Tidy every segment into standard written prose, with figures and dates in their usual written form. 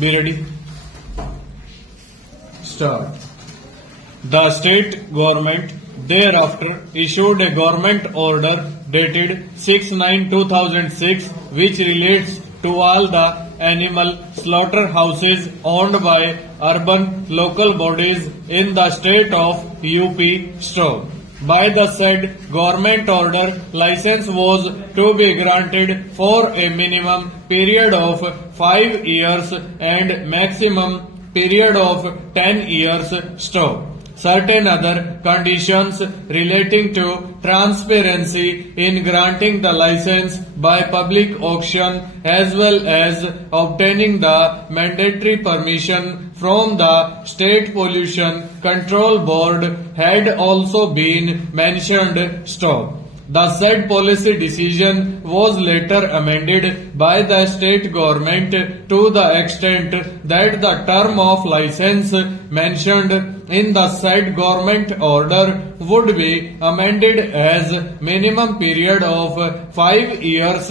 Be ready. Start. The state government thereafter issued a government order dated 6/9/2006 which relates to all the animal slaughterhouses owned by urban local bodies in the state of UP. By the said government order, license was to be granted for a minimum period of 5 years and maximum period of 10 years. Certain other conditions relating to transparency in granting the license by public auction as well as obtaining the mandatory permission from the State Pollution Control Board had also been mentioned. The said policy decision was later amended by the state government to the extent that the term of license mentioned in the said government order would be amended as minimum period of 5 years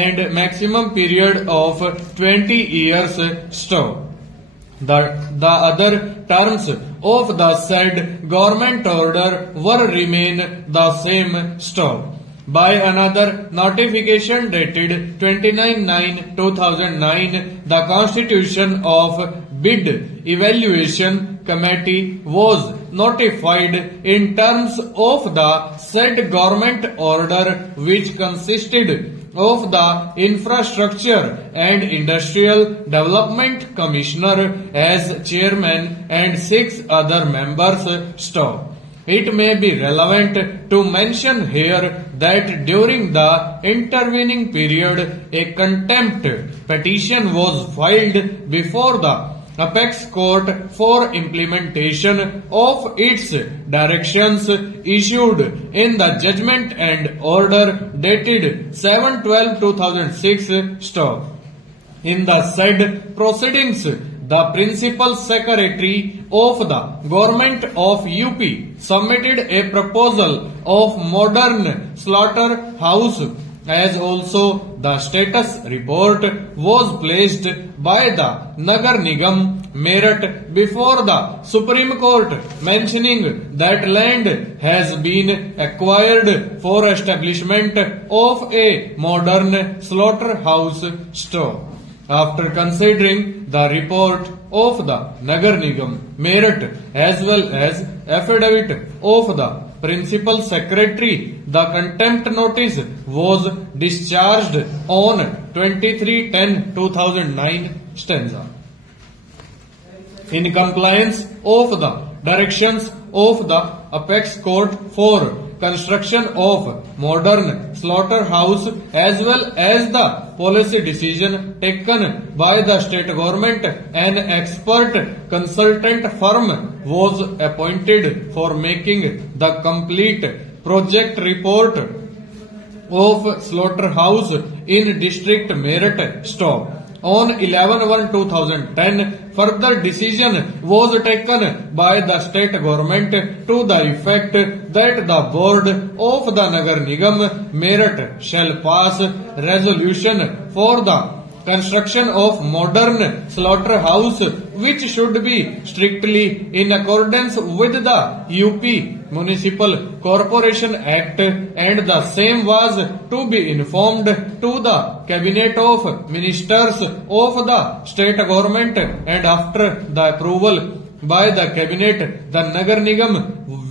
and maximum period of 20 years. The other terms of the said government order were remain the same. By another notification dated 29/9/2009, the constitution of Bid Evaluation Committee was notified in terms of the said government order, which consisted of the Infrastructure and Industrial Development Commissioner as chairman and 6 other members. It may be relevant to mention here that during the intervening period, a contempt petition was filed before the Apex Court for implementation of its directions issued in the judgment and order dated 7/12/2006. In the said proceedings, the Principal Secretary of the Government of UP submitted a proposal of modern slaughterhouse, as also the status report was placed by the Nagar Nigam Meerut before the Supreme Court, mentioning that land has been acquired for establishment of a modern slaughterhouse. After considering the report of the Nagar Nigam Meerut as well as affidavit of the Principal Secretary, the contempt notice was discharged on 23/10/2009 stanza. In compliance of the directions of the Apex Court for construction of modern slaughterhouse as well as the policy decision taken by the state government, an expert consultant firm was appointed for making the complete project report of slaughterhouse in district Meerut. On 11/1/2010, further decision was taken by the state government to the effect that the board of the Nagar Nigam Meerut shall pass resolution for the construction of modern slaughterhouse, which should be strictly in accordance with the UP Municipal Corporation Act, and the same was to be informed to the Cabinet of Ministers of the state government, and after the approval by the Cabinet, the Nagar Nigam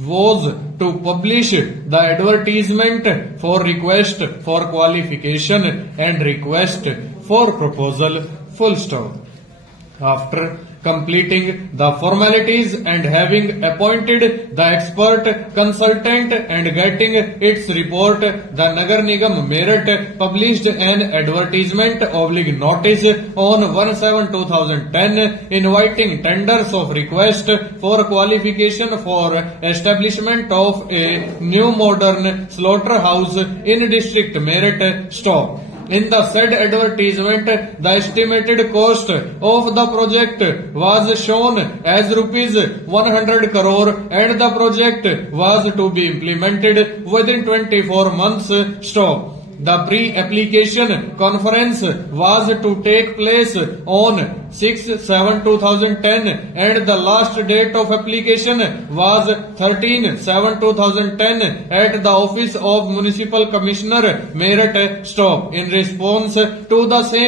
was to publish the advertisement for request for qualification and request for proposal. Full stop. After completing the formalities and having appointed the expert consultant and getting its report, the Nagar Nigam Meerut published an advertisement /notice on 1/7/2010 inviting tenders of request for qualification for establishment of a new modern slaughterhouse in district Meerut. In the said advertisement, the estimated cost of the project was shown as rupees 100 crore and the project was to be implemented within 24 months. The pre-application conference was to take place on 6/7/2010 and the last date of application was 13/7/2010 at the office of Municipal Commissioner Meerut Stop. In response to the same